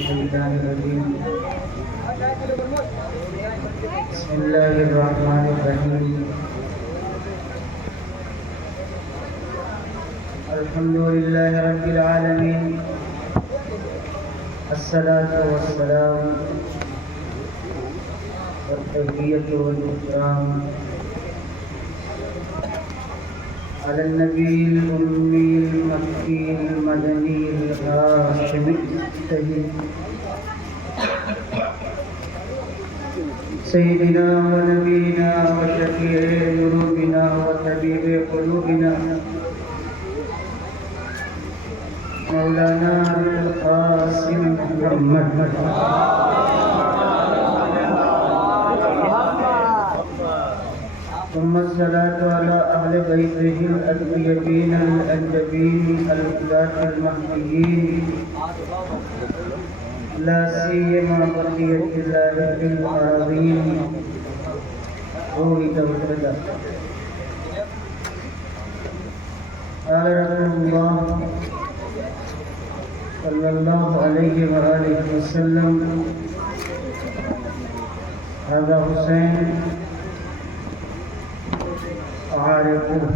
الشيطان الرجيم بسم الله الرحمن الرحيم الحمد لله رب العالمين الصلاة والسلام والتحية والإكرام على النبي الأمي المكي المدني الهاشمي السيد سيدنا ونبينا وشفيع ذنوبنا وطبيب قلوبنا مولانا القاسم محمد ثم الصلاة على أهل بيته الأطيبين الأنجبين الهداة المهديين لا سيما بقية الله في الأراضين رويد الهدى. قال رسول الله صلى الله عليه وآله وسلم هذا حسين عارفوه.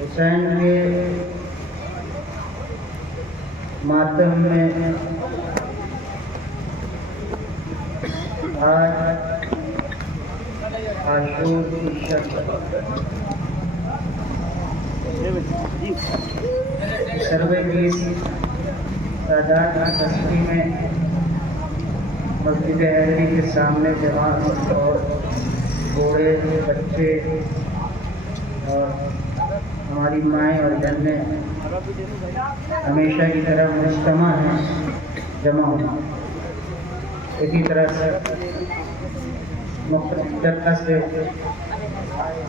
حسین کے ماتم میں آج عاشور کی شب سروے کی تعداد کی تصویر میں مسجد اہلی کے سامنے جوان اور بوڑھے بچے اور ہماری مائیں اور بہنیں ہمیشہ کی طرح مجتمع ہیں، جمع ہیں. اسی طرح سے مختلف جگہ سے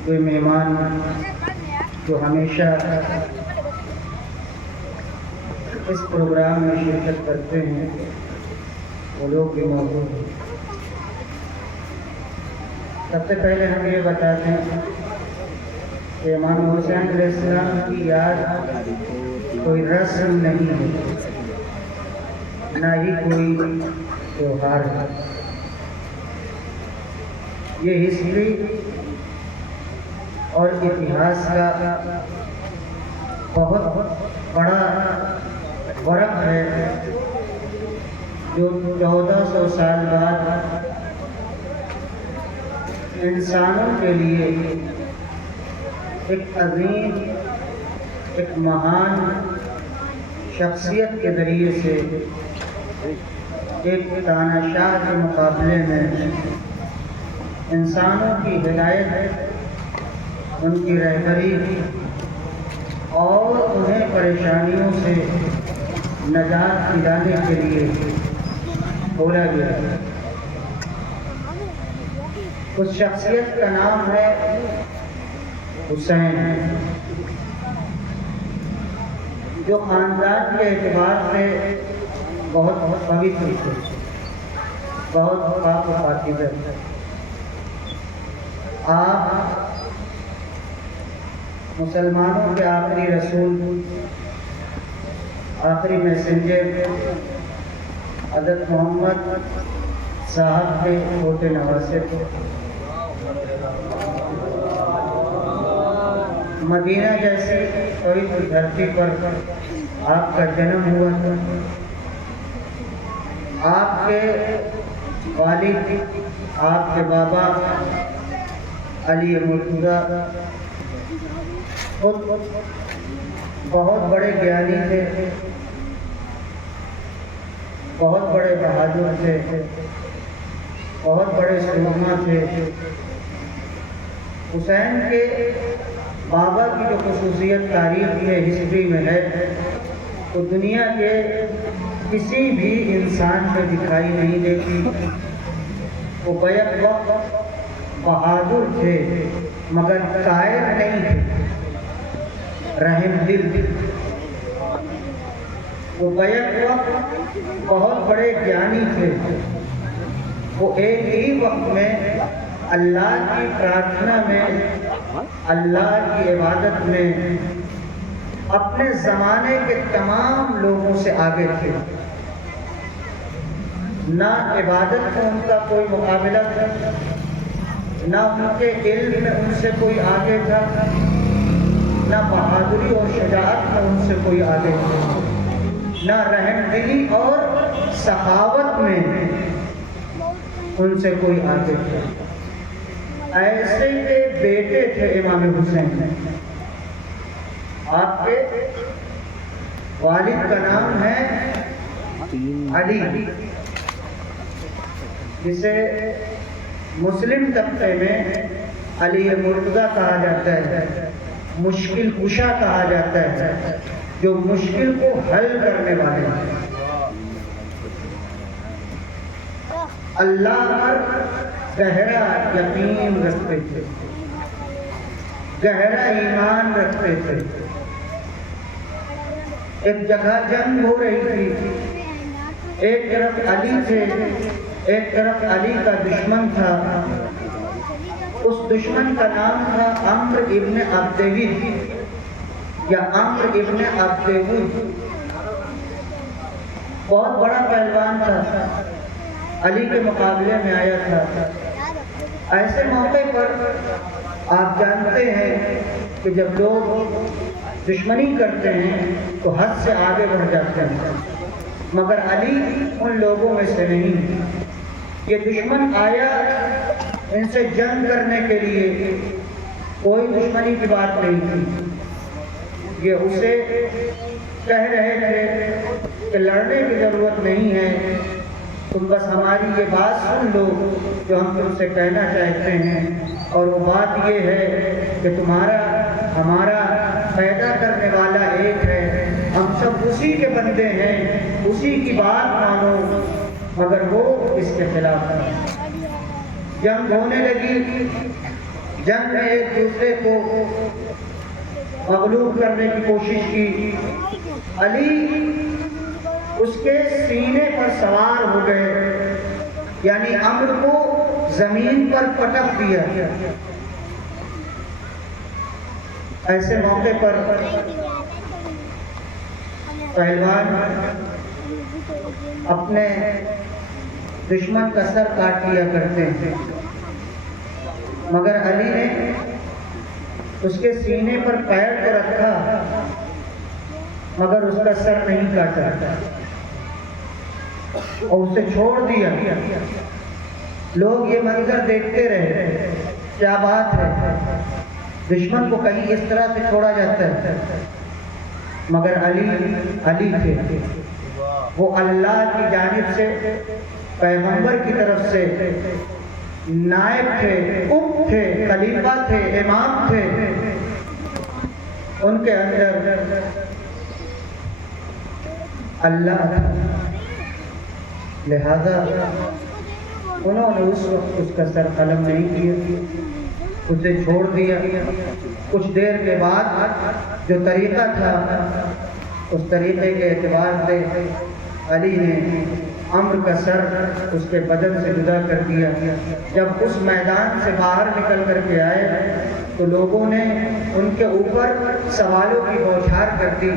کوئی مہمان جو ہمیشہ اس پروگرام میں شرکت کرتے ہیں وہ لوگ بھی موجود ہیں. سب سے پہلے ہم یہ بتاتے ہیں کہ امام حسین علیہ السلام کی یاد کوئی رسم نہیں ہے، نہ ہی کوئی تہوار ہے. یہ ہسٹری اور اتہاس کا بہت بڑا ورق ہے جو 1400 سال بعد انسانوں کے لیے ایک عظیم، ایک مہان شخصیت کے ذریعے سے ایک تاناشاہ کے مقابلے میں انسانوں کی ہدایت، ان کی رہبری اور انہیں پریشانیوں سے نجات دلانے کے لیے بولا گیا. اس شخصیت کا نام ہے حسین، جو خاندان کے اعتبار سے بہت پوتر تھے، بہت پاک و پاکیزہ تھے. آپ مسلمانوں کے آخری رسول، آخری میسنجر حضرت محمد صاحب کے چھوٹے نواسے تھے. مدینہ جیسی پوتر دھرتی پر آپ کا جنم ہوا تھا. آپ کے والد، آپ کے بابا علی مرتضیٰ خود بہت بڑے گیانی تھے، بہت بڑے بہادر تھے، بہت بڑے سورما تھے. حسین کے بابا کی جو خصوصیت تاریخ میں، ہسٹری میں ہے، تو دنیا کے کسی بھی انسان میں دکھائی نہیں دیتی. وہ بیک وقت بہادر تھے مگر قائل نہیں تھے، رحم دل تھے. وہ بیک وقت بہت بڑے گیانی تھے. وہ ایک ہی وقت میں اللہ کی پرارتھنا میں اللہ کی عبادت میں اپنے زمانے کے تمام لوگوں سے آگے تھے. نہ عبادت میں ان کا کوئی مقابلہ تھا، نہ ان کے علم میں ان سے کوئی آگے تھا، نہ بہادری اور شجاعت میں ان سے کوئی آگے تھا، نہ رحم دلی اور سخاوت میں ان سے کوئی آگے تھا. ایسے کے بیٹے تھے امام حسین. آپ کے والد کا نام ہے علی، جسے مسلم طبقے میں علی مرتضیٰ کہا جاتا ہے، مشکل کشا کہا جاتا ہے، جو مشکل کو حل کرنے والے ہیں. اللہ پر گہرا یقین رکھتے تھے، گہرا ایمان رکھتے تھے. ایک جگہ جنگ ہو رہی تھی، ایک طرف علی تھے، ایک طرف علی کا دشمن تھا. اس دشمن کا نام تھا عمرو ابن عبدود یا عمرو ابن عبدود. بہت بڑا پہلوان تھا، علی کے مقابلے میں آیا تھا. ایسے موقع پر آپ جانتے ہیں کہ جب لوگ دشمنی کرتے ہیں تو حد سے آگے بڑھ جاتے ہیں، مگر علی ان لوگوں میں سے نہیں. یہ دشمن آیا ان سے جنگ کرنے کے لیے، کوئی دشمنی کی بات نہیں تھی. یہ اسے کہہ رہے تھے کہ لڑنے کی ضرورت نہیں ہے، تم بس ہماری یہ بات سن لو جو ہم تم سے کہنا چاہتے ہیں. اور وہ بات یہ ہے کہ تمہارا ہمارا پیدا کرنے والا ایک ہے، ہم سب اسی کے بندے ہیں، اسی کی بات مانو. مگر وہ اس کے خلاف تھا. جنگ ہونے لگی، جنگ میں ایک دوسرے کو مغلوب کرنے کی کوشش کی. علی اس کے سینے پر سوار ہو گئے، یعنی عمرو کو زمین پر پٹک دیا. ایسے موقع پر پہلوان اپنے دشمن کا سر کاٹ لیا کرتے ہیں، مگر علی نے اس کے سینے پر پیر تو رکھا مگر اس کا سر نہیں کاٹا اور اسے چھوڑ دیا. لوگ یہ منظر دیکھتے رہے، کیا بات ہے، دشمن کو کہیں اس طرح سے چھوڑا جاتا ہے. مگر علی تھے، وہ اللہ کی جانب سے پیغمبر کی طرف سے نائب تھے، اب تھے، خلیفہ تھے، امام تھے. ان کے اندر اللہ تھا، لہذا انہوں نے اس وقت اس کا سر قلم نہیں کیا، اسے چھوڑ دیا. کچھ دیر کے بعد جو طریقہ تھا اس طریقے کے اعتبار سے علی نے عمرو کا سر اس کے بدن سے جدا کر دیا. جب اس میدان سے باہر نکل کر کے آئے تو لوگوں نے ان کے اوپر سوالوں کی بوچھار کر دی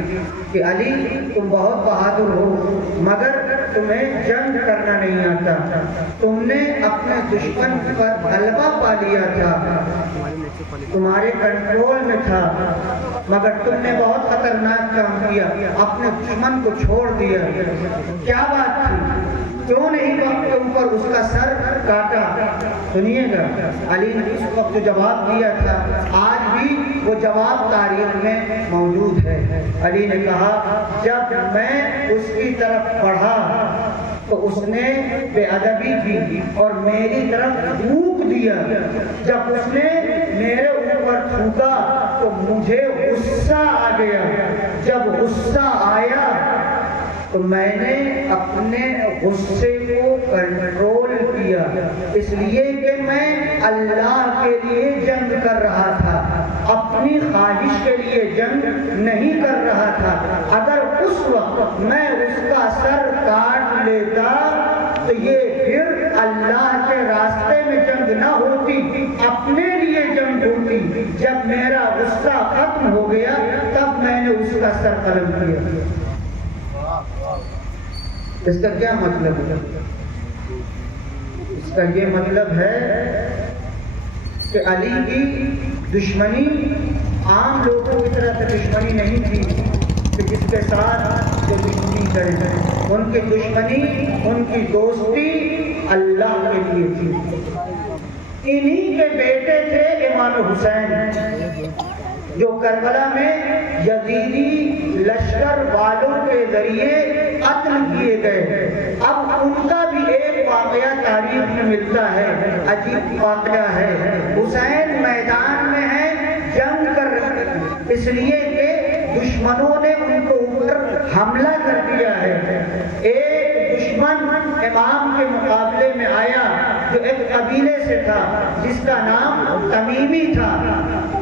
کہ علی تم بہت بہادر ہو مگر تمہیں جنگ کرنا نہیں آتا، تم نے اپنے دشمن پر غلبہ پا لیا تھا، تمہارے کنٹرول میں تھا، مگر تم نے بہت خطرناک کام کیا، اپنے دشمن کو چھوڑ دیا. کیا بات تھی، کیوں نہیں وقت کے اوپر اس کا سر کاٹا؟ سنیے گا، علی نے اس وقت جو جواب دیا تھا آج بھی وہ جواب تاریخ میں موجود ہے. علی نے کہا جب میں اس کی طرف بڑھا تو اس نے بے ادبی کی اور میری طرف تھوک دیا. جب اس نے میرے اوپر تھوکا تو مجھے غصہ آ گیا. جب غصہ آیا تو میں نے اپنے غصے کو کنٹرول کیا، اس لیے کہ میں اللہ کے لیے جنگ کر رہا تھا، اپنی خواہش کے لیے جنگ نہیں کر رہا تھا. اگر اس وقت میں اس کا سر کاٹ لیتا تو یہ پھر اللہ کے راستے میں جنگ نہ ہوتی، اپنے لیے جنگ ہوتی. جب میرا غصہ ختم ہو گیا تب میں نے اس کا سر قلم کیا۔ اس کا کیا مطلب ہے؟ اس کا یہ مطلب ہے کہ علی کی دشمنی عام لوگوں کی طرح سے دشمنی نہیں تھی کہ جس کے ساتھ جو دشمنی کرے، ان کی دشمنی، ان کی دوستی اللہ کے لیے تھی۔ انہی کے بیٹے تھے امام حسین، جو کربلا میں یزیدی لشکر والوں کے ذریعے قتل کیے گئے۔ اب ان کا بھی ایک واقعہ تاریخ میں ملتا ہے، عجیب واقعہ ہے۔ حسین میدان میں ہے، جنگ کر رہے ہیں، اس لیے کہ دشمنوں نے ان کو اوپر حملہ کر دیا ہے۔ ایک دشمن امام کے مقابلے میں آیا جو ایک قبیلے سے تھا جس کا نام تمیمی تھا،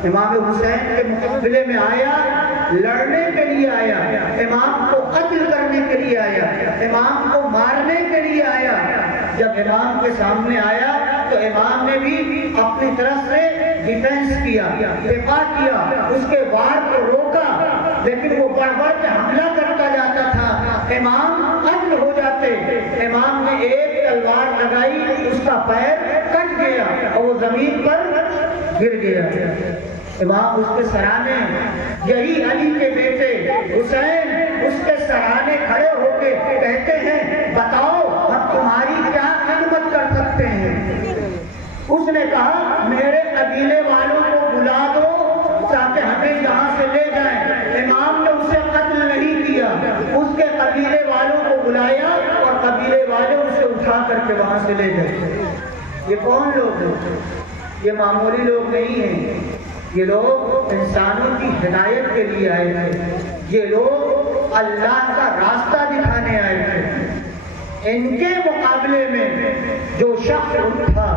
امام حسین کے مقابلے میں آیا، لڑنے کے لیے آیا، امام کو قتل کرنے کے لیے آیا، امام کو مارنے کے لیے آیا۔ جب امام کے سامنے آیا تو امام نے بھی اپنی طرف سے ڈیفینس کیا، دفاع کیا، اس کے وار کو روکا، لیکن وہ بڑھ بڑھ کے حملہ کرتا جاتا تھا، امام قتل ہو جاتے۔ امام نے ایک تلوار لگائی، اس کا پیر کٹ گیا اور وہ زمین پر گر گیا۔ امام اس کے سرانے، یہی علی کے بیٹے حسین اس کے سرانے کھڑے ہو کے کہتے ہیں بتاؤ ہم تمہاری کیا خدمت کر سکتے ہیں؟ اس نے کہا میرے قبیلے والوں کو بلا دو تاکہ ہمیں یہاں سے لے جائیں۔ امام نے اسے قتل نہیں کیا، اس کے قبیلے والوں کو بلایا اور قبیلے والے اسے اٹھا کر کے وہاں سے لے گئے۔ یہ کون لوگ ہیں؟ یہ معمولی لوگ نہیں ہیں، یہ لوگ انسانوں کی ہدایت کے لیے آئے تھے، یہ لوگ اللہ کا راستہ دکھانے آئے تھے۔ ان کے مقابلے میں جو شخص اٹھا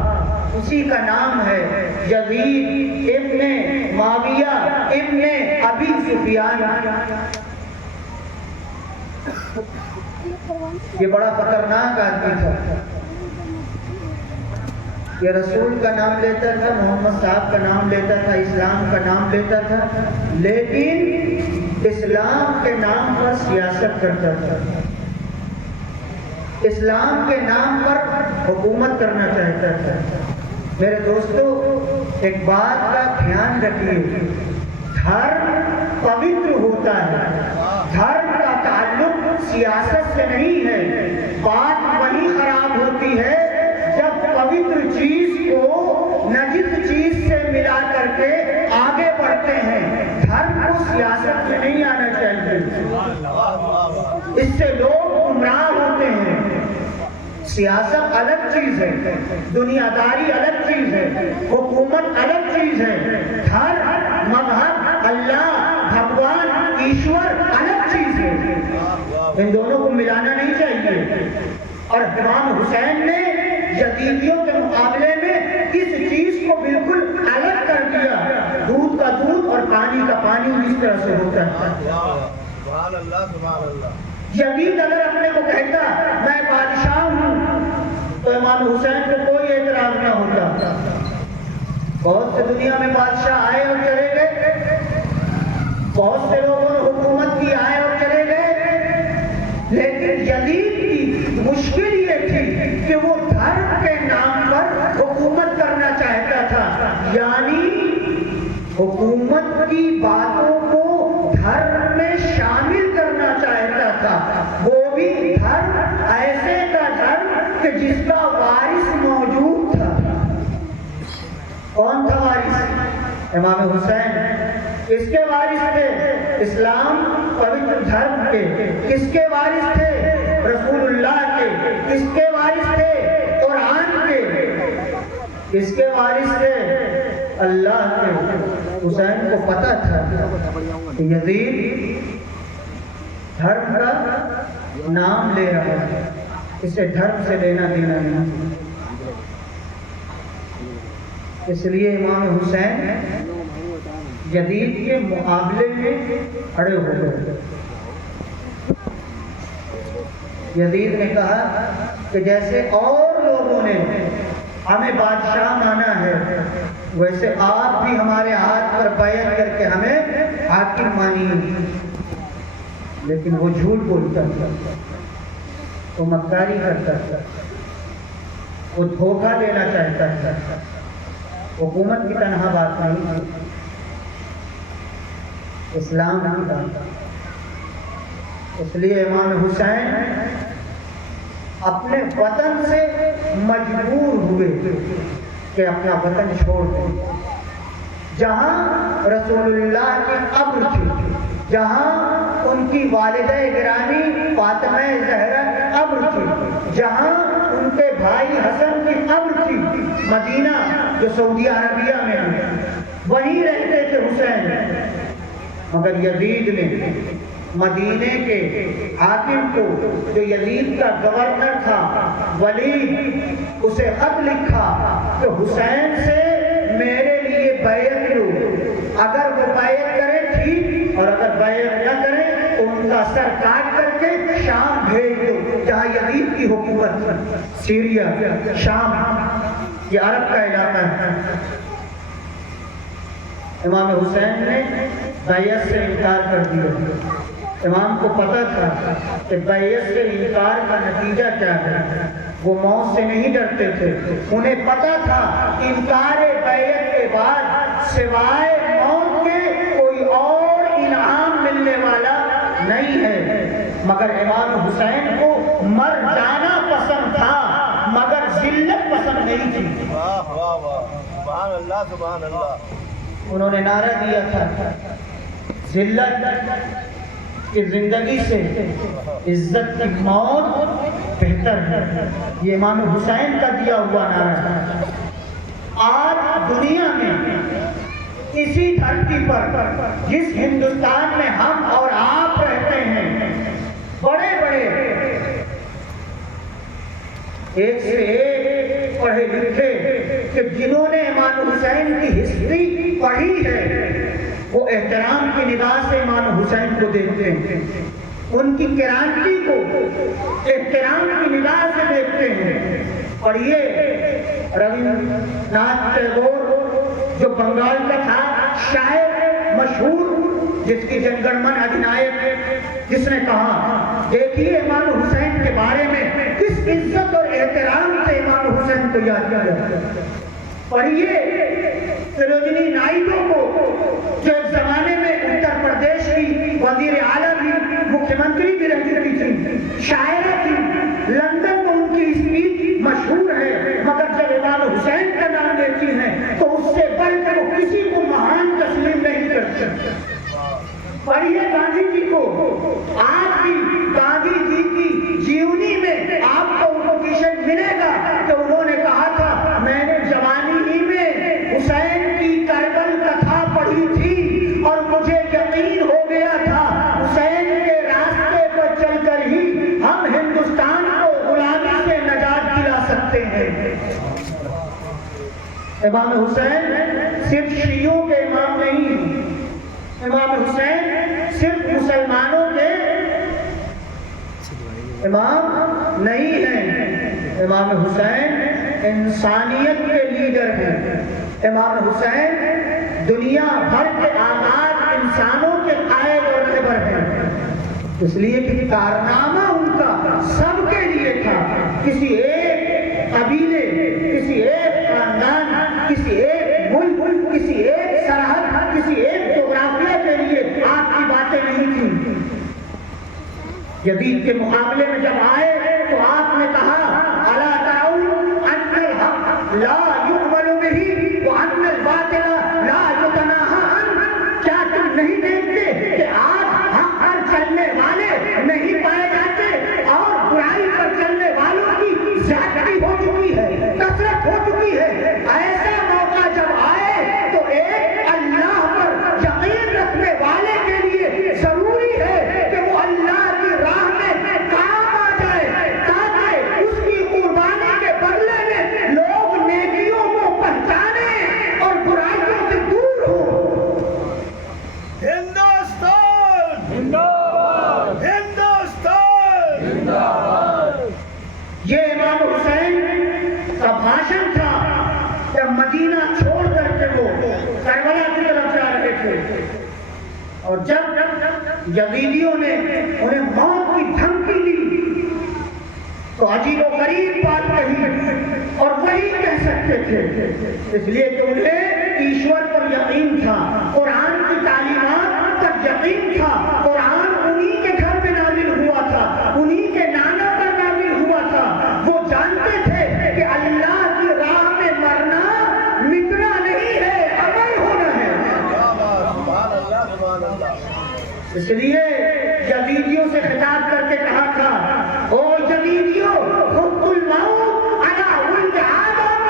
اسی کا نام ہے یزید ابن معاویہ ابن ابی سفیان۔ یہ بڑا خطرناک آدمی تھا، یہ رسول کا نام لیتا تھا، محمد صاحب کا نام لیتا تھا، اسلام کا نام لیتا تھا، لیکن اسلام کے نام پر سیاست کرتا تھا، اسلام کے نام پر حکومت کرنا چاہتا تھا۔ میرے دوستو ایک بات کا دھیان رکھیے، دھرم پوتر ہوتا ہے، دھرم کا تعلق سیاست سے نہیں ہے۔ بات وہی خراب ہوتی ہے جب پوتر چیز کو نجس چیز سے ملا کر کے آگے بڑھتے ہیں۔ دھرم کو سیاست میں نہیں آنا چاہیے، اس سے لوگ گمراہ ہوتے ہیں۔ سیاست الگ چیز ہے، دنیا داری الگ چیز ہے، حکومت الگ چیز ہے، دھرم، مذہب، اللہ، بھگوان، ایشور الگ چیز ہے۔ ان دونوں کو ملانا نہیں چاہیے۔ اور امام حسین نے یزیدیوں کے مقابلے میں اس چیز کو بالکل الگ کر دیا، دودھ کا دودھ اور پانی کا پانی اس طرح سے ہوتا ہے۔ سبحان اللہ، سبحان اللہ۔ یزید اگر اپنے کو کہتا میں بادشاہ ہوں تو امام حسین کو کوئی اعتراض نہ ہوتا۔ بہت سے دنیا میں بادشاہ آئے اور چلے گئے، بہت سے لوگوں نے حکومت کی، آئے اور چلے گئے، لیکن یزید کی مشکل یہ تھی کہ وہ دھرم کے نام پر حکومت کرنا چاہتا تھا، یعنی حکومت کی باتوں کو دھرم میں شامل کرنا چاہتا تھا، وہ بھی دھرم ایسے کا دھرم کہ جس کا وارث موجود تھا۔ کون تھا وارث؟ امام حسین۔ کس کے وارث تھے؟ اسلام پوتر دھرم کے۔ کس کے وارث تھے؟ رسول اللہ کے۔ کس کے وارث تھے؟ قرآن کے۔ کس کے وارث تھے؟ اللہ کے۔ حسین کو پتا تھا کہ یزید دھرم کا نام لے رہا ہے، اسے دھرم سے لینا دینا نہیں، اس لیے امام حسین یزید کے مقابلے میں کھڑے ہو گئے۔ یزید نے کہا کہ جیسے اور لوگوں نے ہمیں بادشاہ مانا ہے، ویسے آپ بھی ہمارے ہاتھ پر بیعت کر کے ہمیں حاکم مانیے، لیکن وہ جھوٹ بولتا تھا، وہ مکاری کرتا تھا، وہ دھوکہ دینا چاہتا تھا، حکومت کی تنہا بات نہیں تھی، اسلام کی بات۔ اس لیے امام حسین اپنے وطن سے مجبور ہوئے کہ اپنا وطن چھوڑ دیں، جہاں رسول اللہ کی قبر تھی، جہاں ان کی والدہ گرامی فاطمہ زہرا کی قبر تھی، جہاں ان کے بھائی حسن کی قبر تھی، مدینہ جو سعودی عربیہ میں ہے، وہیں رہتے تھے حسین۔ مگر یزید نے مدینے کے حاکم کو، جو یزید کا گورنر تھا ولید، اسے خط لکھا کہ حسین سے میرے لیے بیعت لو، اگر وہ بیعت کرے ٹھیک، اور اگر بیعت نہ کرے تو ان کا سر کاٹ کر کے شام بھیج دو، جہاں یزید کی حکومت، سیریا، شام، یہ عرب کا علاقہ ہے۔ امام حسین نے بیعت سے انکار کر دیا۔ امام کو پتا تھا کہ بیعت سے انکار کا نتیجہ کیا ہے، وہ موت سے نہیں ڈرتے تھے، انہیں پتا تھا انکار بیعت کے بعد سوائے موت کے کوئی اور انعام ملنے والا نہیں ہے۔ مگر امام حسین کو مر جانا پسند تھا، مگر ذلت پسند نہیں تھی۔ واہ واہ واہ، سبحان اللہ سبحان اللہ۔ انہوں نے نعرہ دیا تھا، ذلت کی زندگی سے عزت کی موت بہتر ہے۔ یہ امام حسین کا دیا ہوا نعرہ ہے۔ آج دنیا میں اسی دھرتی پر، جس ہندوستان میں ہم اور آپ رہتے ہیں، بڑے بڑے ایک سے ایک پڑھے لکھے کہ جنہوں نے امام حسین کی ہسٹری پڑھی ہے، وہ احترام کی نگاہ سے امام حسین کو دیکھتے ہیں، ان کی کرانتی کو احترام کی نگاہ سے دیکھتے ہیں۔ اور یہ رابندر ناتھ ٹیگور جو بنگال کا تھا، شاعر مشہور، جس کی جن گن من ادھینائک، جس نے کہا، دیکھیے امام حسین کے بارے میں کس عزت اور احترام سے امام حسین کو یاد کیا جاتا ہے۔ پڑھیے سروجنی نائڈو کو، جو ایک زمانے میں اتر پردیش کی وزیر اعلیٰ بھی، مکھیہ منتری بھی رہ چکی تھی، شاعرہ تھی، لندن میں ان کی اسپیچ مشہور ہے، مگر جب امام حسین کا نام لیتی ہیں تو اس سے بڑھ کر وہ کسی کو مہان تسلیم نہیں کرتے۔ پڑھیے گاندھی جی کو، آج بھی گاندھی جی کی جیونی میں آپ کو اپوزیشن ملے گا کہ انہوں نے کہا تھا، میں نے جوانی ہی میں حسین کی کربل کتھا پڑھی تھی اور مجھے یقین ہو گیا تھا حسین کے راستے پر چل کر ہی ہم ہندوستان کو غلامی سے نجات دلا سکتے ہیں۔ امام حسین صرف شیعوں کے امام نہیں، امام حسین صرف مسلمانوں کے امام نہیں ہیں، امام حسین انسانیت کے لیڈر ہیں، امام حسین دنیا بھر کے آزاد انسانوں کے قائد اور رہبر ہیں۔ اس لیے کہ کارنامہ ان کا سب کے لیے تھا، کسی ایک قبیلے، کسی ایک خاندان، کسی ایک ملک، کسی ایک سرحد، کسی ایک جغرافیہ کے لیے آپ کی باتیں نہیں تھیں۔ یزید کے مقابلے میں جب آئے تو آپ نے کہا، الا ترون ان الحق لا يقبل به وان الباطل لا يتناهى عنه، کیا تم نہیں دیکھتے کہ آج حق پر چلنے والے نہیں پائے جاتے اور برائی پر چلنے والوں کی زیادتی ہو چکی ہے، کثرت ہو چکی ہے۔ ایسا موقع جب آئے تو ایک اللہ پر یقین رکھنے والے کے لیے ضروری ہے کہ وہ اللہ کی راہ میں کام آ جائے، تاکہ اس کی قربانی کے بدلے میں لوگ نیکیوں کو پہچانے اور برائیوں سے دور ہو۔ اور جب یزیدیوں نے انہیں موت کی دھمکی دی تو عجیب و غریب بات کہی اور وہی کہہ سکتے تھے، اس لیے کہ انہیں ایشور پر یقین تھا، قرآن کی تعلیمات پر یقین تھا، قرآن انہی کے گھر میں نازل ہوا تھا، انہی کے نانا پر نازل ہوا تھا، وہ جانتے تھے کہ اللہ کی راہ میں مرنا مٹنا نہیں ہے، امر ہونا ہے۔ سبحان اللہ سبحان اللہ۔ اس لیے یزیدیوں سے خطاب کر کے کہا تھا، او یزیدیوں خط الموت علی ولد آدم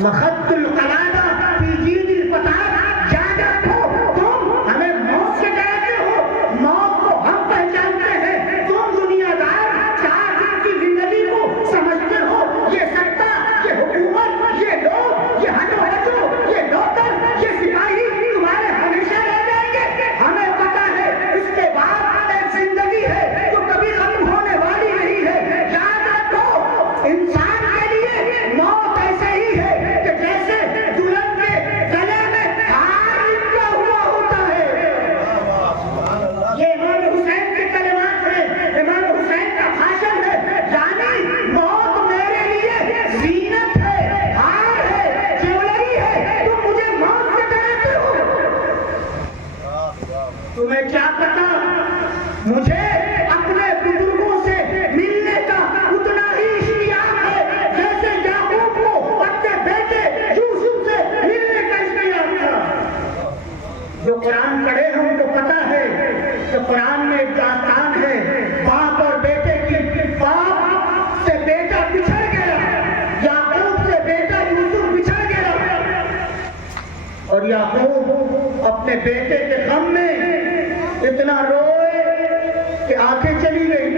وخط القلادہ فی جید الفتاة، یاد رکھو تم ہمیں موت سے ڈراتے ہو، موت کو ہم پہچانتے ہیں، تم دنیا دار 4 دن کی زندگی کو سمجھتے ہو، یہ ستا، یہ حکومت، یہ لوگ، یہ حج و حجو، یہ نوکر، یہ سپاہی تمہارے ہمیشہ رہ جائیں گے، ہمیں پتا ہے اس کے بعد ایک زندگی ہے جو کبھی ختم ہونے والی نہیں ہے، یاد رکھو انسان کے لیے موت ایسے ہی ہے کہ جیسے دلہن کے گلے میں ہار لپٹا ہوا ہوتا ہے۔ یہ امام حسین کے کلمات ہیں، امام حسین کا بھاشن ہے، یعنی موت میرے لیے زینت ہے، ہار ہے، جیولری ہے، تم مجھے موت سے ڈراتے ہو۔ تمہیں کیا پتا مجھے اپنے بزرگوں سے ملنے کا اتنا ہی اشتیاق ہے جیسے یعقوب کو اپنے بیٹے یوسف سے ملنے کا اشتیاق تھا۔ جو قرآن پڑھے ہیں ان کو پتا ہے کہ قرآن میں ایک داستان ہے، باپ اور بیٹے کی، باپ سے بیٹا بچھڑ گیا، یعقوب سے بیٹا یوسف بچھڑ گیا، اور یعقوب اپنے بیٹے کے غم میں اتنا روئے کہ آنکھیں چلی گئی۔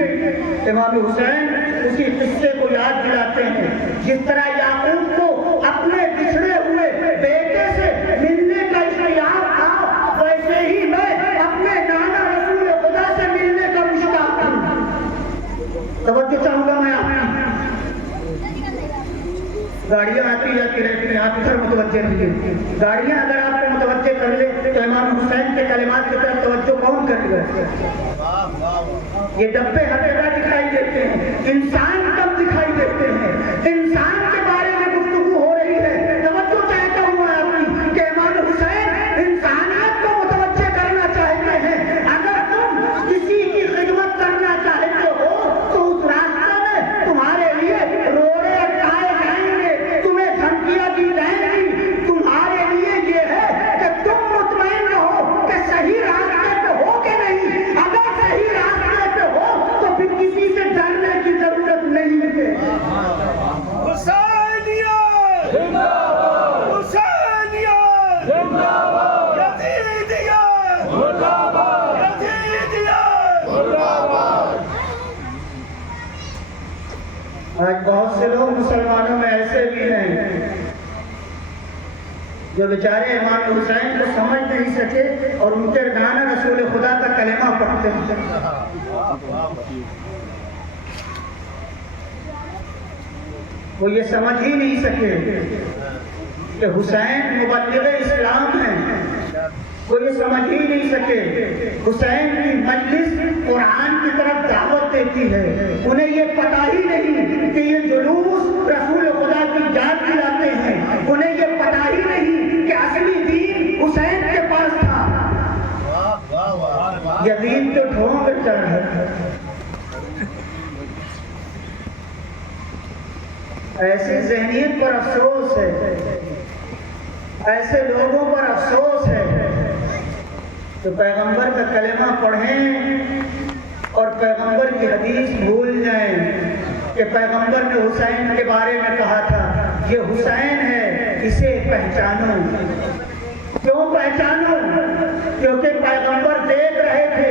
امام حسین اسی قصے کو یاد دلاتے ہیں، جس طرح یعقوب کو اپنے بچھڑے ہوئے بیٹے سے ملنے کا اشتیاق تھا، ویسے ہی میں اپنے نانا رسول خدا سے ملنے کا مشتاق ہوں۔ توجہ چاہوں گا میں آپ کی، گاڑیاں آتی جاتی رہتی ہیں، آپ ادھر متوجہ رہیے، گاڑیاں اگر آپ کو متوجہ کر لے تو امام حسین کے کلمات کی طرف توجہ کون کرے گا؟ یہ ڈبے ہر جگہ دکھائی دیتے ہیں، انسان کب دکھائی دیتے ہیں؟ انسان کے بارے میں گفتگو ہو رہی ہے، توجہ چاہتا ہوں میں آپ کی کہ امام حسین انسانیت کو متوجہ کرنا چاہتے ہیں۔ اگر تم کسی کی خدمت کرنا چاہتے ہو تو اس راستے میں تمہارے لیے روڑے اٹھائے جائیں گے، تمہیں دھمکیاں دی جائیں گی، تمہارے لیے یہ ہے کہ تم مطمئن رہو کہ صحیح راستے پہ ہو کہ نہیں، اگر صحیح راستے پہ ہو تو پھر کسی سے ڈرنے کی ضرورت نہیں ہے۔ حسینیت زندہ باد، حسینیت زندہ باد، یزیدیت زندہ باد، یزیدیت زندہ باد۔ آج بہت سے لوگ مسلمانوں میں ایسے بھی ہیں جو بیچارے امام حسین کو سمجھ نہیں سکے اور ان کے نانا رسول خدا کا کلمہ پڑھتے ہیں۔ وہ یہ سمجھ ہی نہیں سکے کہ حسین مبلغ اسلام ہیں، وہ یہ سمجھ ہی نہیں سکے حسین کی مجلس قرآن کی طرف دعوت دیتی ہے، انہیں یہ پتہ ہی نہیں کہ یہ جلوس رسول خدا کی یاد دلاتے ہیں، انہیں یہ پتہ ہی نہیں کہ اصلی دین حسین کے پاس تھا۔ یزید تو ڈھونگ چڑھ رہا، ایسی ذہنیت پر افسوس ہے، ایسے لوگوں پر افسوس ہے تو پیغمبر کا کلمہ پڑھیں اور پیغمبر کی حدیث بھول جائیں کہ پیغمبر نے حسین کے بارے میں کہا تھا یہ حسین ہے، اسے پہچانو۔ کیوں پہچانو؟ کیونکہ پیغمبر دیکھ رہے تھے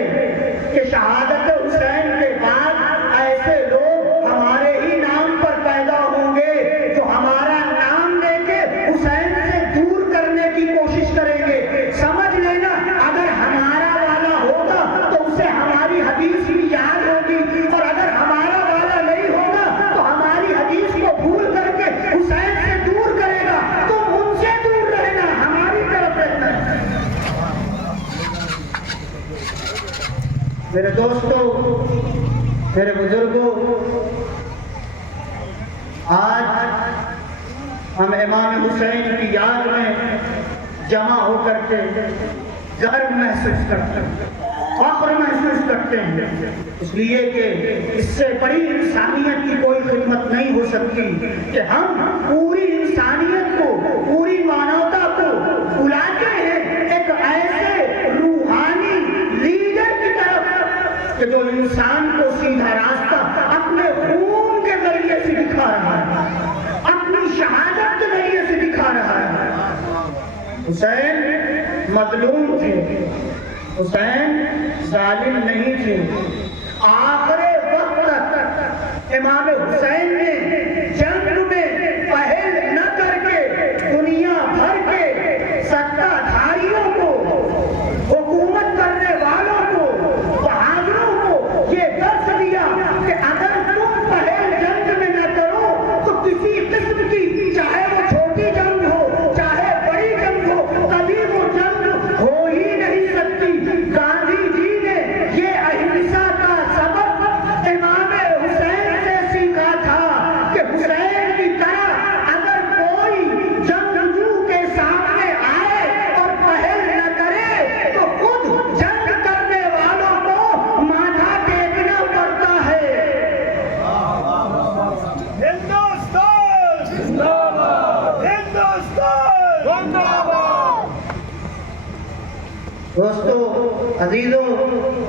کہ شہادت حسین کے بعد ایسے لوگ ہمارے ہی نام پر پیدا ہوں گے جو ہمارا نام لے کے حسین سے دور کرنے کی کوشش کریں گے۔ سمجھ لینا اگر ہمارا والا ہوگا تو اسے ہماری حدیث بھی یاد ہوگی، اور اگر ہمارا والا نہیں ہوگا تو ہماری حدیث کو بھول کر کے حسین سے دور کرے گا۔ تم ان سے دور رہنا، ہماری طرف رہنا۔ میرے دوستوں، میرے بزرگوں، آج ہم امام حسین کی یاد میں جمع ہو کر کے گرو محسوس کرتے ہیں، فخر محسوس کرتے ہیں، اس لیے کہ اس سے بڑی انسانیت کی کوئی خدمت نہیں ہو سکتی کہ ہم پوری انسانیت کو، پوری مانوتا کو بلاتے ہیں ایک ایسے روحانی لیڈر کی طرف کہ جو انسان کو سیدھا راستہ اپنے خون کے ذریعے سے دکھا رہا ہے، اپنی شہادت کے ذریعے سے دکھا رہا ہے۔ حسین مظلوم تھے، حسین ظالم نہیں تھے۔ آخر وقت تک امام حسین نے جنگ میں پہل نہ کر کے دنیا بھر کے ستا دھاریوں کو، حکومت کرنے والوں کو، بہادروں کو یہ درس دیا کہ اگر تم پہل جنگ میں نہ کرو تو کسی قسم کی، چاہے وہ چھوٹی جنگ ہو چاہے بڑی جنگ ہو، کبھی وہ جنگ ہو ہی نہیں سکتی۔ گاندھی جی نے یہ اہمسا کا سبق امام حسین سے سیکھا تھا کہ حسین کی طرح اگر کوئی جنگجو کے سامنے آئے اور پہل نہ کرے تو خود جنگ کرنے والوں کو ماتھا ٹیکنا پڑتا ہے۔ ہندوستان زندہ باد، ہندوستان زندہ باد۔ دوستو، عزیزوں،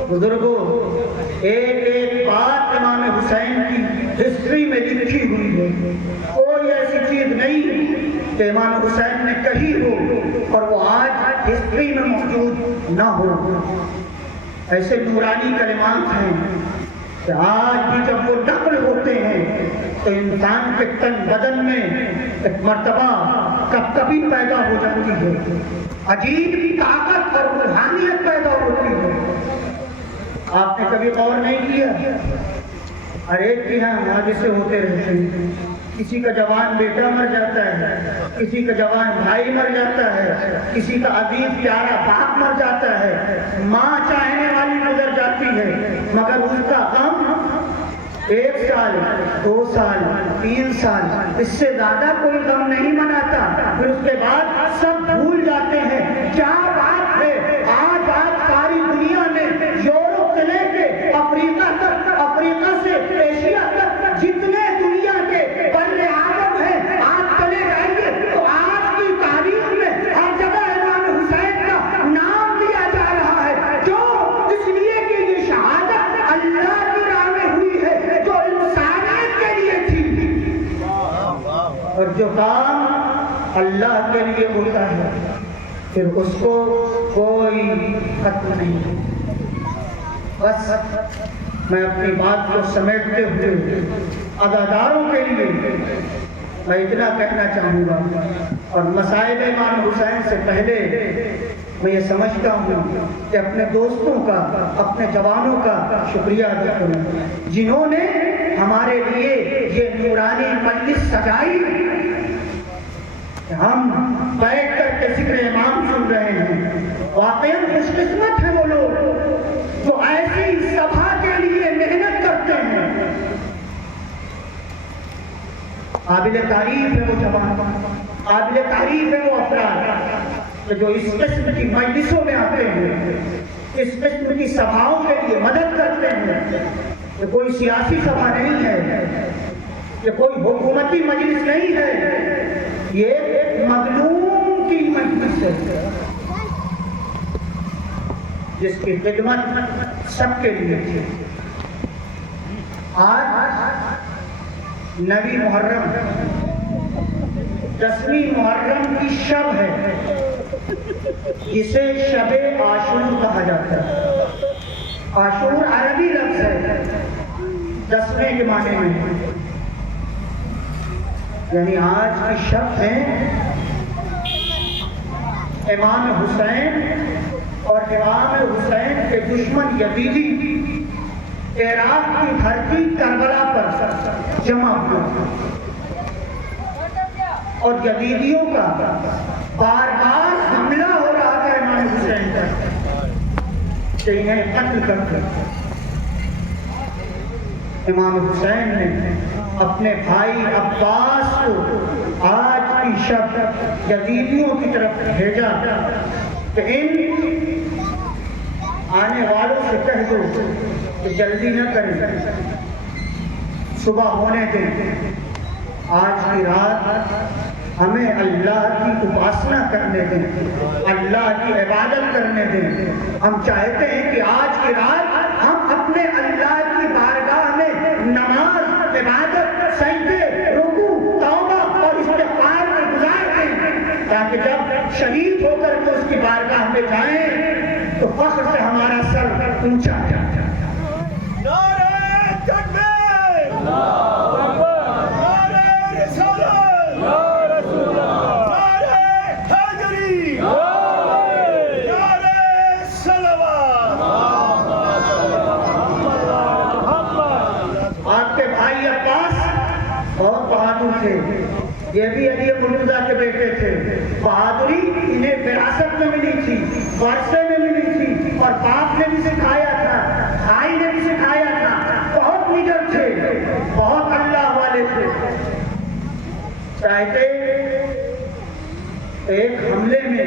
بزرگوں، ایک ایک بات امام حسین کی ہسٹری میں لکھی ہوئی ہے۔ کوئی ایسی چیز نہیں کہ امام حسین نے کہی ہو اور وہ آج ہسٹری میں موجود نہ ہو۔ ایسے نورانی کلمات ہیں کہ آج بھی جب وہ نقل ہوتے ہیں تو انسان کے تن بدن میں ایک مرتبہ کپکپی پیدا ہو جاتی ہے، عجیب طاقت اور روحانیت پیدا ہوتی ہے۔ آپ نے کبھی غور نہیں کیا؟ ہر ایک کے یہاں حادثے ہوتے رہتے ہیں، کسی کا جوان بیٹا مر جاتا ہے، کسی کا جوان بھائی مر جاتا ہے، کسی کا عزیز پیارا باپ مر جاتا ہے، ماں چاہنے والی گزر جاتی ہے، مگر اس کا غم 1 سال 2 سال 3 سال اس سے زیادہ کوئی غم نہیں مناتا۔ پھر اس کے بعد سب بھول جاتے ہیں۔ کیا بات ہے، آج ساری دنیا میں یورپ سے لے کے افریقہ تک، افریقہ سے ایشیا تک جتنے دنیا کے بر اعظم ہیں، آج چلے جائیے تو آج کی تاریخ میں ہر جگہ امام حسین کا نام لیا جا رہا ہے۔ کیوں؟ اس لیے کہ یہ شہادت اللہ کی راہ میں ہوئی ہے جو انسانیت کے لیے تھی، اور جو کام اللہ کے لیے ہوتا ہے پھر اس کو کوئی ختم نہیں۔ بس میں اپنی بات کو سمیٹتے ہوئے عزاداروں کے لیے میں اتنا کہنا چاہوں گا، اور مسائل امام حسین سے پہلے میں یہ سمجھتا ہوں کہ اپنے دوستوں کا، اپنے جوانوں کا شکریہ ادا کروں جنہوں نے ہمارے لیے یہ نورانی مجلس سجائی کہ ہم بیٹھ کر کے ذکر امام سن رہے ہیں۔ واقعی خوش قسمت ہیں وہ لوگ جو ایسی سبھا کے لیے محنت کرتے ہیں۔ قابل تعریف ہے وہ جوان، قابل تعریف ہے وہ افراد جو اس قسم کی مجلسوں میں آتے ہیں، اس قسم کی سبھاؤں کے لیے مدد کرتے ہیں۔ یہ کوئی سیاسی سبھا نہیں ہے، یہ کوئی حکومتی مجلس نہیں ہے، یہ ایک مظلوم کی مجلس ہے جس کی خدمت سب کے لیے تھی۔ آج 9 محرم، 10 محرم کی شب ہے جسے شب عاشور کہا جاتا ہے۔ عاشور عربی لفظ ہے، 10ویں کے معنی میں، یعنی آج کی شب ہے امام حسین اور امام حسین کے دشمن یزیدی عراق کی دھرتی کربلا پر جمع ہوئے، اور یزیدیوں کا بار بار حملہ ہو رہا تھا امام حسین پر۔ کہ انہیں قتل کر دیں۔ امام حسین نے اپنے بھائی عباس کو آج کی شب یزیدیوں کی طرف بھیجا کہ ان آنے والوں سے کہہ دو کہ جلدی نہ کریں، صبح ہونے دیں، آج کی رات ہمیں اللہ کی اپاسنا کرنے دیں، اللہ کی عبادت کرنے دیں۔ ہم چاہتے ہیں کہ آج کی رات ہم اپنے اللہ کی بارگاہ میں نماز، عبادت، سجدے، رکوع، توبہ اور استغفار میں گزار دیں، تاکہ جب شہید ہو کر کے اس کی بارگاہ میں جائیں تو فخر سے ہمارا سر اونچا جائے۔ نعرہ تکبیر! نعرہ رسالت! نعرہ حیدری! نعرہ صلوات! آپ کے بھائی عباس بہت بہادر تھے، یہ بھی علی مرتضیٰ کے بیٹے تھے۔ بہادری انہیں وراثت میں ملی تھی، ورثے میں ملی تھی، اور باپ نے بھی سکھایا تھا، بھائی نے بھی سکھایا تھا۔ بہت نڈر تھے، بہت اللہ والے تھے، چاہتے ایک حملے میں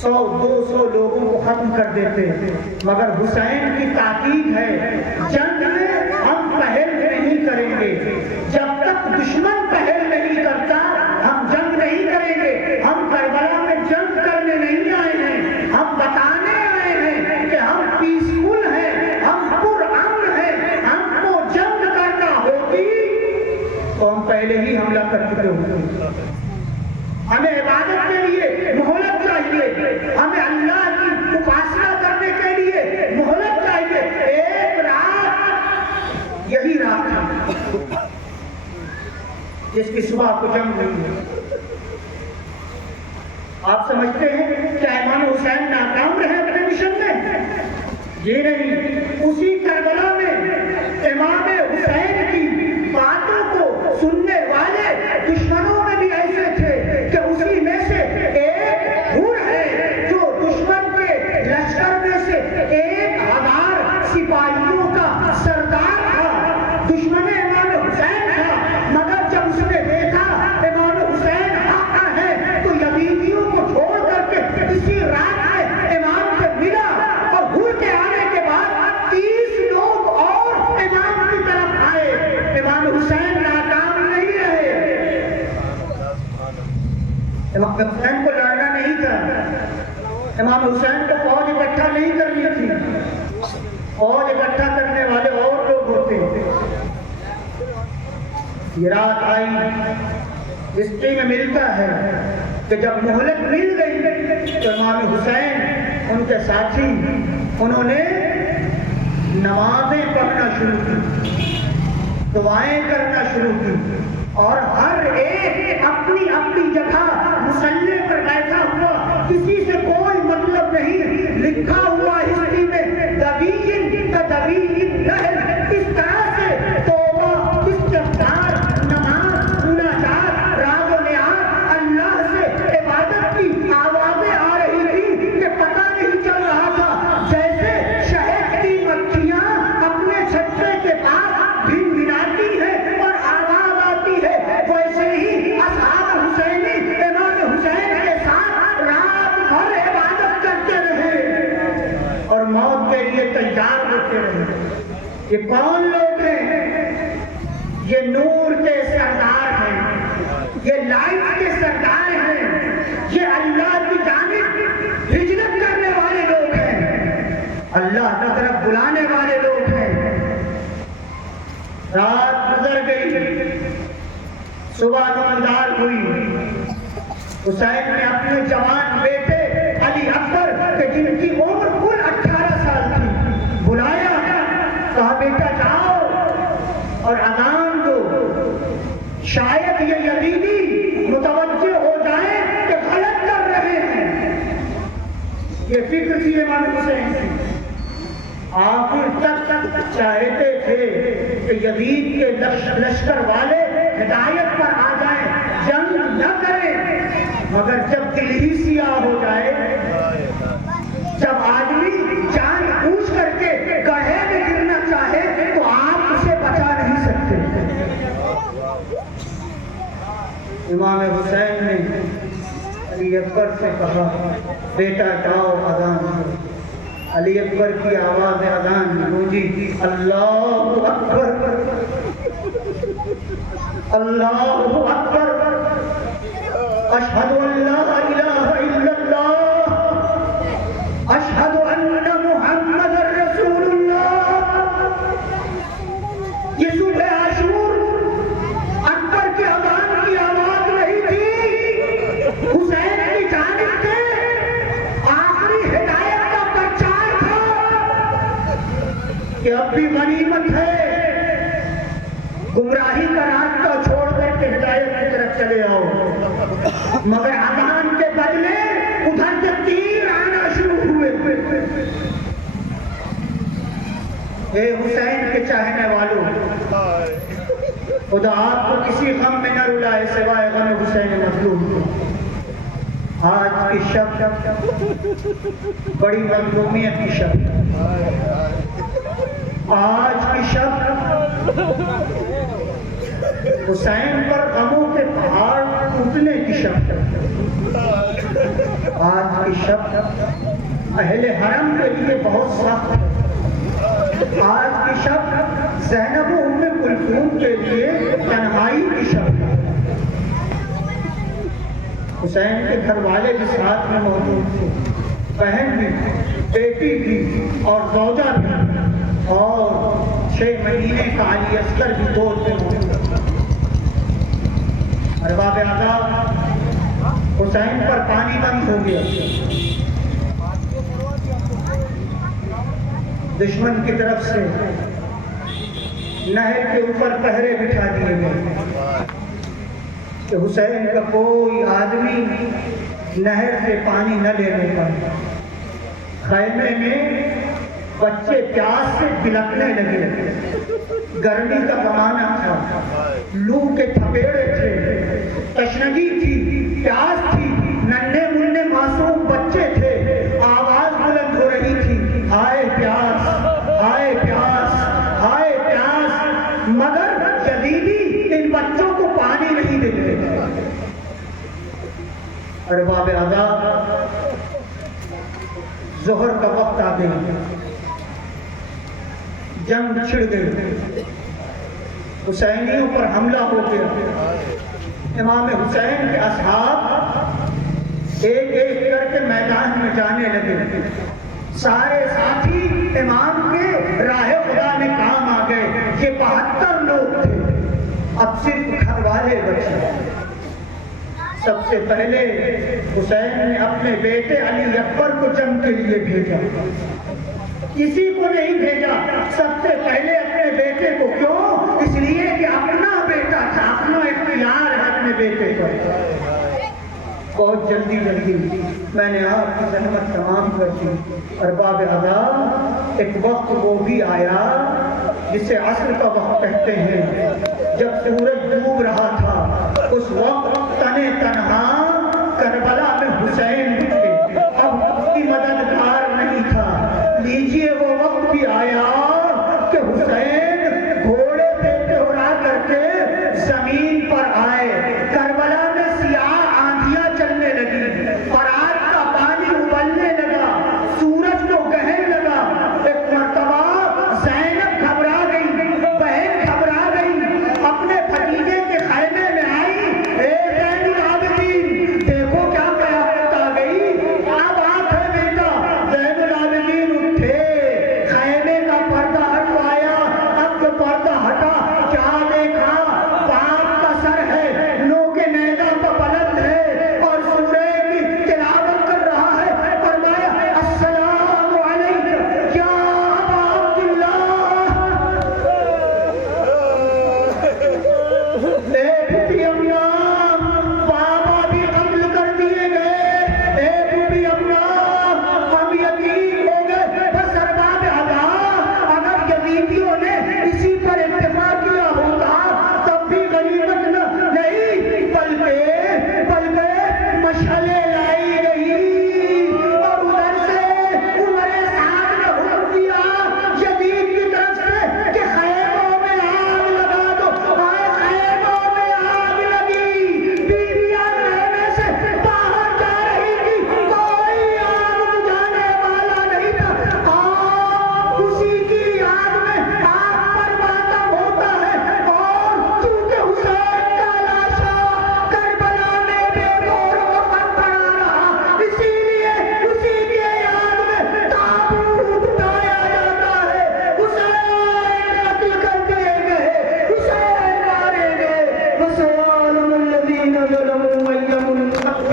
100-200 لوگوں کو ختم کر دیتے، مگر حسین کی تاکید ہے جنگ میں ہم پہل نہیں کریں گے، جب تک دشمن پہل نہیں کرتا ہم جنگ نہیں کریں گے۔ ہم کربلا میں جنگ کرنے نہیں آئے ہیں، ہم بتانے آئے ہیں کہ ہم پیسفل ہیں، ہم پرامن ہیں، ہم کو جنگ کرنا ہوتی تو ہم پہلے ہی حملہ کر چکے ہوتے۔ ہمیں عبادت کے لیے مہلت چاہیے، ہمیں اللہ کی اپاسنا کرنے کے لیے مہلت چاہیے۔ ایک رات یہی رات ہے جس کی صبح کو جنگ ہوئی ہے۔ آپ سمجھتے ہیں کہ امام حسین ناکام رہے اپنے مشن میں؟ یہ نہیں، اسی کربلا میں امام حسین کی باتوں کو سننے والے دشمنوں میں بھی ایسے تھے کہ اسی میں سے ایک حور ہے جو دشمن کے لشکر میں سے 1000 سپاہیوں کا سردار تھا، دشمن امام حسین تھا، مگر جب اس نے دیکھا امام حسین حق ہے تو یزیدیوں کو چھوڑ کر کے اسی رات میں امام سے ملا، اور حور کے آنے کے بعد 30 لوگ اور امام کی طرف آئے۔ امام حسین ناکام نہیں رہے، امام حسین کو لڑنا نہیں تھا، امام حسین کو فوج اکٹھا نہیں کرنی تھی، فوج اکٹھا کرنے والے اور لوگ ہوتے۔ یہ رات آئی، ہسٹری میں ملتا ہے کہ جب مہلت مل گئی تو امام حسین ان کے ساتھی انہوں نے نمازیں پڑھنا شروع کی، دعائیں کرنا شروع کی، اور ہر ایک اپنی اپنی جگہ مصلی پر بیٹھا ہوا، کسی سے کوئی مطلب نہیں، لکھا ہوا ہسٹری میں دبیین نہل، کس طرح سے توبہ، استغفار، نماز، مناجات، راگ و نیاز، اللہ سے عبادت کی آوازیں آ رہی تھی کہ پتہ نہیں چل رہا تھا، جیسے شہد کی مکھیاں اپنے چھتے کے پاس بھن بھناتی ہیں اور آواز آتی ہے، ویسے ہی اصحاب حسینی امام حسین کے ساتھ رات بھر عبادت کرتے رہے اور موت کے لیے تیار ہوتے رہے۔ یہ کون لوگ ہیں؟ یہ نور کے سردار ہیں، یہ لائٹ کے سردار ہیں، یہ اللہ کی جانب ہجرت کرنے والے لوگ ہیں، اللہ کی طرف بلانے والے لوگ ہیں۔ رات گزر گئی، صبح نمودار ہوئی، حسین نے اپنے جوان بیٹے علی اکبر کہ جن کی عمر کل 18 سال تھی بلایا، کہا بیٹا جاؤ اور اذان دو، شاید یہ یزیدی متوجہ ہو جائیں کہ غلط کر رہے ہیں۔ یہ فکر تھی امام حسین کی، آخر تک چاہتے تھے کہ یزید کے لشکر والے ہدایت پر آ جائیں، جنگ نہ کریں، مگر جب دل ہی سیاہ ہو جائے، جب آدمی جان حسین نے علی اکبر سے کہا بیٹا جاؤ اذان کرو۔ علی اکبر کی آواز اذان گونجی، اللہ اکبر اللہ اکبر، اشہد ان لا الہ الا اللہ، اشہد ان محمد رسول اللہ۔ یہ صبح عاشور اکبر کے اذان کی آواز نہیں تھی، حسین کی جانب سے آخری ہدایت کا پرچار تھا کہ اب بھی غنیمت ہے، گمراہی کا راستہ چھوڑ کر کے ہدایت کی طرف چلے آؤ۔ مگر اذان کے بدلے ادھر سے تیر آنا شروع ہوئے۔ اے حسین کے چاہنے والوں، خدا آپ کو کسی غم میں نہ رلائے سوائے غم حسین مظلوم کو۔ آج کی شب بڑی مظلومیت کی شب، آج کی شب حسین پر غموں کے پہاڑ ٹوٹنے کی شب، آج کی شب اہل حرم کے لیے بہت سخت ہے، آج کی شب زینب و ام کلثوم کے لیے تنہائی کی شب ہے۔ حسین کے گھر والے بھی ساتھ میں موجود تھے، بہن بھی، بیٹی بھی اور زوجہ بھی، اور 6 مہینے کا علی اصغر بھی گود میں موجود تھا۔ ارباب عذاب، حسین پر پانی بند ہو گیا، دشمن کی طرف سے نہر کے اوپر پہرے بٹھا دیے گئے کہ حسین کا کوئی آدمی نہر سے پانی نہ لینے پائے۔ خیمے میں بچے پیاس سے بلکنے لگے، گرمی کا زمانہ تھا، لو کے تھپیڑے تھے، تشنگی تھی، پیاس تھی، ننھے منھے معصوم بچے تھے، آواز بلند ہو رہی تھی، ہائے پیاس، ہائے پیاس، ہائے پیاس، مگر یزیدی ان بچوں کو پانی نہیں دیتے۔ ارباب عذاب، ظہر کا وقت آ گیا، جنگ چھڑ گئی، حسینیوں پر حملہ ہو گیا۔ امام حسین کے اصحاب ایک ایک کر کے میدان میں جانے لگے، سارے ساتھی امام کے راہ خدا میں کام آ گئے۔ یہ 72 لوگ تھے، اب صرف گھر والے بچے۔ سب سے پہلے حسین نے اپنے بیٹے علی اکبر کو جنگ کے لیے بھیجا، کسی کو نہیں بھیجا، سب سے پہلے اپنے بیٹے کو۔ کیوں؟ اس لیے کہ اپنا بیٹا تھا، اپنا اختیار ہے اپنے بیٹے پر۔ بہت جلدی میں نے آپ کی زحمت تمام کر دی۔ ارباب عذاب، ایک وقت وہ بھی آیا جسے عصر کا وقت کہتے ہیں، جب سورج ڈوب رہا تھا، اس وقت تنے تنہا کربلا میں حسین تھے، اب کوئی مددگار نہیں تھا۔ لیجئے وہ وقت بھی آیا کہ حسین گھوڑے پہ دوڑا کر کے زمین پر آئے، کربلا میں سیاہ آندھیاں چلنے لگی، فرات کا پانی ابلنے لگا، سورج کو گہن لگا۔ ایک مرتبہ زینب گھبرا گئی، بہن گھبرا گئی، اپنے بھتیجے کے خیمے میں آئی، اے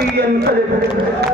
قلبي ينقلب